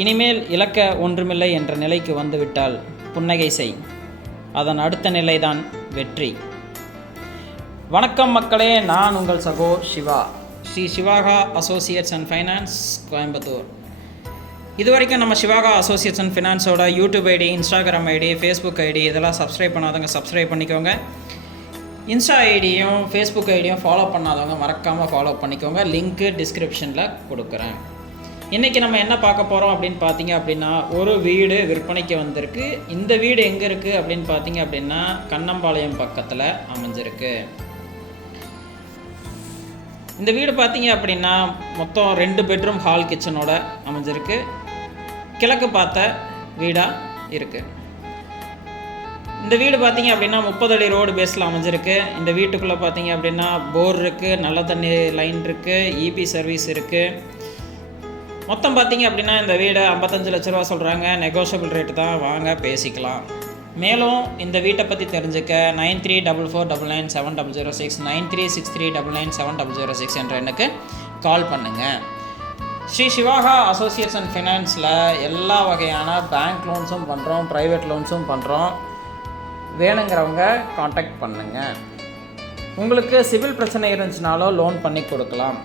இனிமேல் இழக்க ஒன்றுமில்லை என்ற நிலைக்கு வந்துவிட்டால் புன்னகை செய். அதன் அடுத்த நிலைதான் வெற்றி. வணக்கம் மக்களே, நான் உங்கள் சகோ Siva, Sri Sivaka associates and finance, Coimbatore. இது வரைக்கும் நம்ம சிவாகா அசோசியேட்ஸ் அண்ட் ஃபினான்ஸோட YouTube ID, Instagram ID, Facebook ID இதெல்லாம் சப்ஸ்கிரைப் பண்ணாதவங்க சப்ஸ்கிரைப் பண்ணிக்கோங்க. இன்ஸ்டா ஐடியும் ஃபேஸ்புக் ஐடியும் ஃபாலோ பண்ணாதவங்க மறக்காமல் ஃபாலோ பண்ணிக்கோங்க. லிங்க்கு டிஸ்கிரிப்ஷனில் கொடுக்குறேன். இன்றைக்கி நம்ம என்ன பார்க்க போகிறோம் அப்படின்னு பார்த்தீங்க அப்படின்னா, ஒரு வீடு விற்பனைக்கு வந்திருக்கு. இந்த வீடு எங்கே இருக்குது அப்படின்னு பார்த்தீங்க அப்படின்னா, கண்ணம்பாளையம் பக்கத்தில் அமைஞ்சிருக்கு. இந்த வீடு பார்த்தீங்க அப்படின்னா மொத்தம் 2 பெட்ரூம் ஹால் கிச்சனோட அமைஞ்சிருக்கு. கிழக்கு பார்த்த வீடாக இருக்குது. இந்த வீடு பார்த்தீங்க அப்படின்னா 30 அடி ரோடு பேஸில் அமைஞ்சிருக்கு. இந்த வீட்டுக்குள்ளே பார்த்தீங்க அப்படின்னா போர் இருக்குது, நல்ல தண்ணி லைன் இருக்குது, இபி சர்வீஸ் இருக்குது. மொத்தம் பார்த்தீங்க அப்படின்னா இந்த வீடை 55 லட்ச ரூபா சொல்கிறாங்க. நெகோஷியபிள் ரேட்டு தான், வாங்க பேசிக்கலாம். மேலும் இந்த வீட்டை பற்றி தெரிஞ்சுக்க 9344997006 9363997006 என்ற எண்ணுக்கு கால் பண்ணுங்கள். ஸ்ரீ சிவாகா அசோசியேட்ஸ் அண்ட் ஃபைனான்ஸில் எல்லா வகையான பேங்க் லோன்ஸும் பண்ணுறோம், ப்ரைவேட் லோன்ஸும் பண்ணுறோம். வேணுங்கிறவங்க காண்டாக்ட் பண்ணுங்கள். உங்களுக்கு சிவில் பிரச்சனை இருந்துச்சுனாலும் லோன் பண்ணி கொடுக்கலாம்.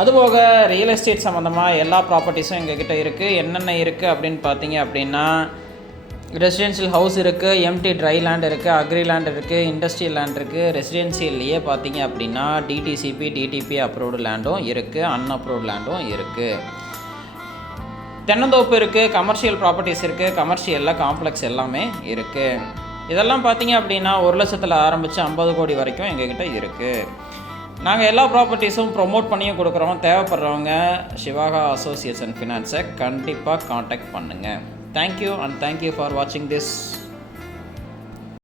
அதுபோக ரியல் எஸ்டேட் சம்மந்தமாக எல்லா ப்ராப்பர்ட்டிஸும் எங்ககிட்ட இருக்குது. என்னென்ன இருக்குது அப்படின்னு பார்த்தீங்க அப்படின்னா, ரெசிடென்ஷியல் ஹவுஸ் இருக்குது, எம்டி ட்ரை லேண்ட் இருக்குது, அக்ரி லேண்ட் இருக்குது, இண்டஸ்ட்ரியல் லேண்ட் இருக்குது. ரெசிடென்சியல்லையே பார்த்தீங்க அப்படின்னா டிடிசிபி, டிடிபி அப்ரூவ்டு லேண்டும் இருக்குது, அன்அப்ரூவ்டு லேண்டும் இருக்குது. தென்னந்தோப்பு இருக்குது, கமர்ஷியல் ப்ராப்பர்ட்டிஸ் இருக்குது, கமர்ஷியலில் காம்ப்ளெக்ஸ் எல்லாமே இருக்குது. இதெல்லாம் பார்த்தீங்க அப்படின்னா 1 லட்சத்தில் ஆரம்பித்து 50 கோடி வரைக்கும் எங்ககிட்ட இருக்குது. நாங்கள் எல்லா ப்ராப்பர்ட்டிஸும் ப்ரொமோட் பண்ணியும் கொடுக்குறோம். தேவைப்படுறவங்க சிவாகா அசோசியேட்ஸ் அண்ட் ஃபினான்ஸை கண்டிப்பாக காண்டாக்ட் பண்ணுங்கள். தேங்க்யூ அண்ட் தேங்க்யூ ஃபார் வாட்சிங் திஸ்.